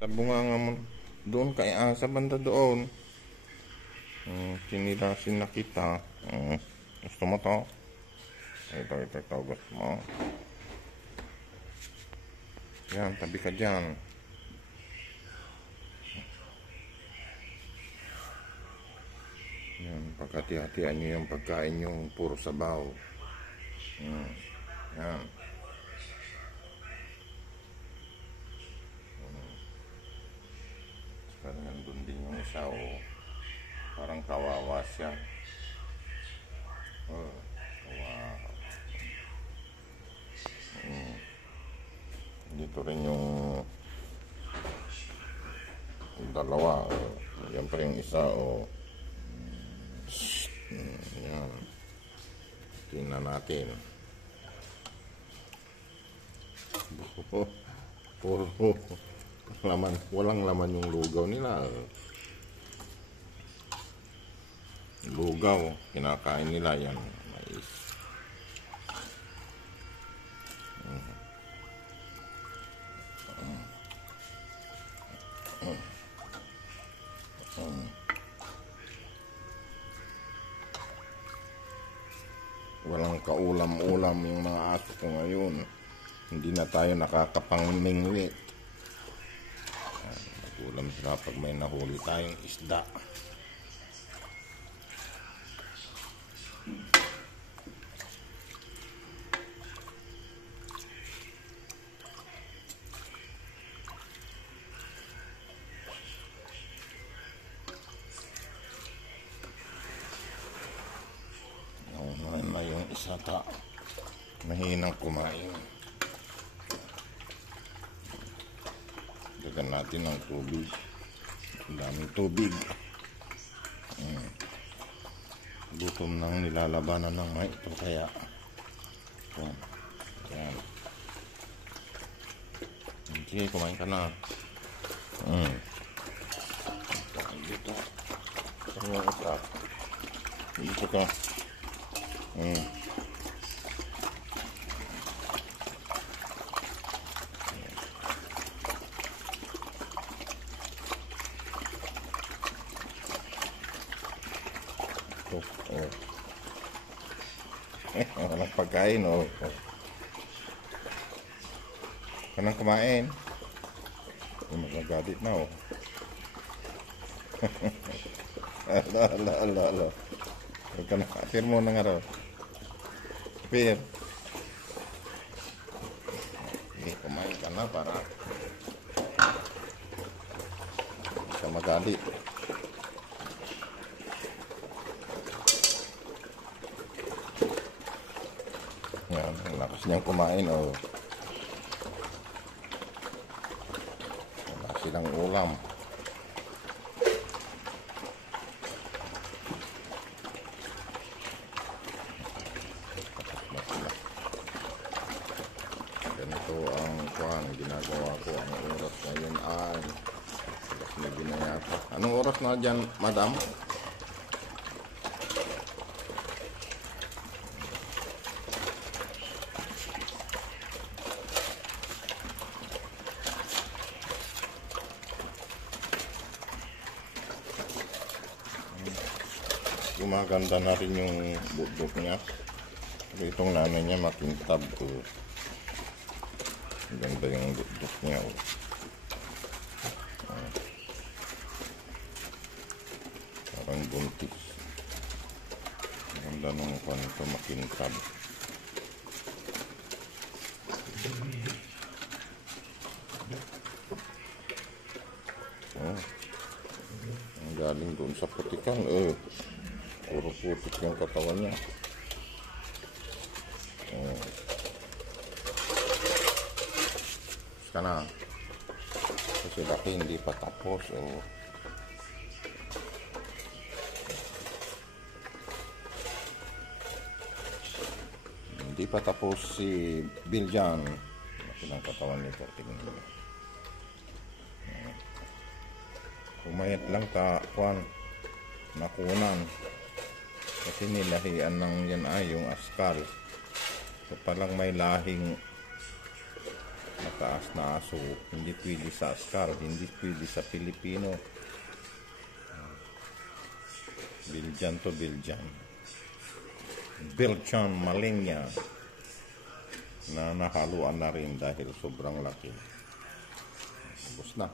Bunga nga mo doon kay sa banda doon. Sinilasin na kita. Gusto mo to? Ito. Gusto mo? Yan, tabi ka dyan. Yan, pagkati-hatian nyo yung pagkain yung puro sabaw. Yan. Parang nandun din yung isa, parang kawawa siya. Kawawa. Dito rin yung dalawa. Yan pa yung isa. Yan. Tingnan natin. Puro laman, walang laman yung lugaw nila. Lugaw, kinakain nila yan. Mais. Walang kaulam-ulam yung mga aso ko ngayon. Hindi na tayo nakakapangmingwit. Ulam sila pag may nahuli tayong isda. Na yung isa ta mahinang kumain. Dagan natin ng tubig. Ang daming tubig. Gutom nang nilalabanan ng mga ito kaya yan. Sige, kumain ka na. Dito. Dito ka. Walang pagkain, kanang kumain. Magagalit na, Ala. Huwag ka na, apir mo na nga raw. Apir. Okay, kumain ka na para hindi ka magalit. Yan, ang lakas niyang kumain, wala silang ulam. Ganito ang ginagawa ko. Ang oras ngayon ay alas 9 na yata. Anong oras na dyan, madam? Gumaganda na rin yung budok niya. Pero itong nanay niya makintab. Ganda yung budok niya. Parang buntis. Ganda nung kanito makintab. Ang galing doon sa putikan. Puro putik yung katawan niya. Kana. Kasi laki hindi pa tapos. Hindi pa tapos si Biljan. Laki ng katawan nito. Tingnan mo. Kumayat lang nakunan. Kasi nilahian ng yan yung askal. So palang may lahing mataas na aso, hindi pwede sa Ascar, hindi pwede sa Pilipino. Belgian to Belgian. Belgian Malenya na nahaluan na rin dahil sobrang laki. Tapos na.